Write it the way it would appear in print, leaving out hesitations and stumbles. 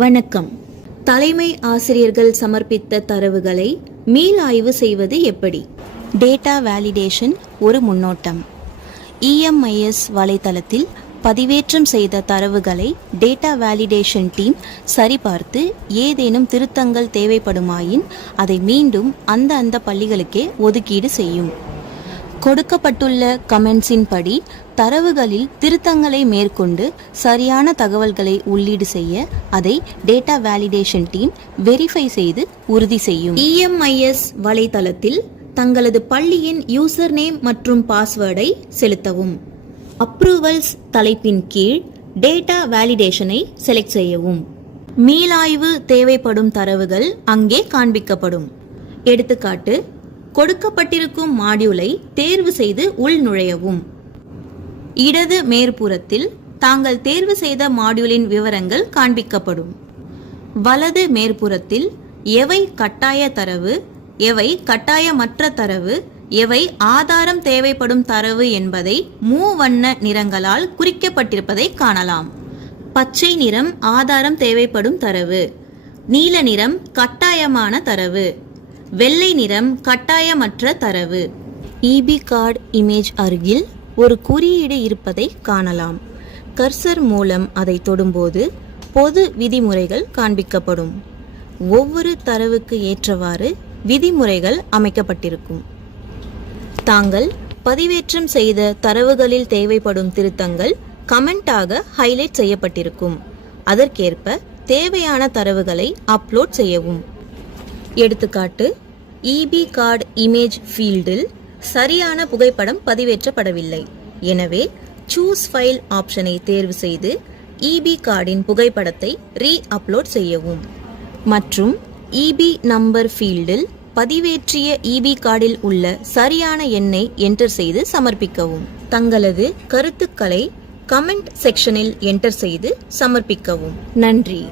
வணக்கம். தலைமை ஆசிரியர்கள் சமர்ப்பித்த தரவுகளை மீளாய்வு செய்வது எப்படி? டேட்டா வேலிடேஷன் ஒரு முன்னோட்டம். EMIS வலைத்தளத்தில் பதிவேற்றம் செய்த தரவுகளை டேட்டா வேலிடேஷன் டீம் சரிபார்த்து ஏதேனும் திருத்தங்கள் தேவைப்படுமாயின் அதை மீண்டும் அந்த பள்ளிகளுக்கே ஒதுக்கீடு செய்யும். கொடுக்கப்பட்டுள்ள கமெண்ட்ஸின் படி தரவுகளில் திருத்தங்களை மேற்கொண்டு சரியான தகவல்களை உள்ளீடு செய்ய அதை டேட்டா வேலிடேஷன் டீம் வெரிஃபை செய்து உறுதி செய்யும். EMIS வலைத்தளத்தில் தங்களது பள்ளியின் யூசர் நேம் மற்றும் பாஸ்வேர்டை செலுத்தவும். அப்ரூவல்ஸ் தலைப்பின் கீழ் டேட்டா வேலிடேஷனை செலக்ட் செய்யவும். மீளாய்வு தேவைப்படும் தரவுகள் அங்கே காண்பிக்கப்படும். எடுத்துக்காட்டு, கொடுக்கப்பட்டிருக்கும் மாடியூலை தேர்வு செய்து உள்நுழையவும். இடது மேற்புறத்தில் தாங்கள் தேர்வு செய்த மாடியூலின் விவரங்கள் காண்பிக்கப்படும். வலது மேற்புறத்தில் எவை கட்டாய தரவு, எவை கட்டாயமற்ற தரவு, எவை ஆதாரம் தேவைப்படும் தரவு என்பதை மூவண்ண நிறங்களால் குறிக்கப்பட்டிருப்பதை காணலாம். பச்சை நிறம் ஆதாரம் தேவைப்படும் தரவு, நீல நிறம் கட்டாயமான தரவு, வெள்ளை நிறம் கட்டாயமற்ற தரவு. EB கார்டு இமேஜ் அருகில் ஒரு குறியீடு இருப்பதை காணலாம். கர்சர் மூலம் அதை தொடும்போது பொது விதிமுறைகள் காண்பிக்கப்படும். ஒவ்வொரு தரவுக்கு ஏற்றவாறு விதிமுறைகள் அமைக்கப்பட்டிருக்கும். தாங்கள் பதிவேற்றம் செய்த தரவுகளில் தேவைப்படும் திருத்தங்கள் கமெண்டாக ஹைலைட் செய்யப்பட்டிருக்கும். அதற்கேற்ப தேவையான தரவுகளை அப்லோட் செய்யவும். எடுத்துக்காட்டு, EB கார்டு இமேஜ் ஃபீல்டில் சரியான புகைப்படம் பதிவேற்றப்படவில்லை. எனவே சூஸ் ஃபைல் ஆப்ஷனை தேர்வு செய்து EB கார்டின் புகைப்படத்தை அப்லோட் செய்யவும். மற்றும் EB நம்பர் ஃபீல்டில் பதிவேற்றிய EB கார்டில் உள்ள சரியான எண்ணை என்டர் செய்து சமர்ப்பிக்கவும். தங்களது கருத்துக்களை கமெண்ட் செக்ஷனில் என்டர் செய்து சமர்ப்பிக்கவும். நன்றி.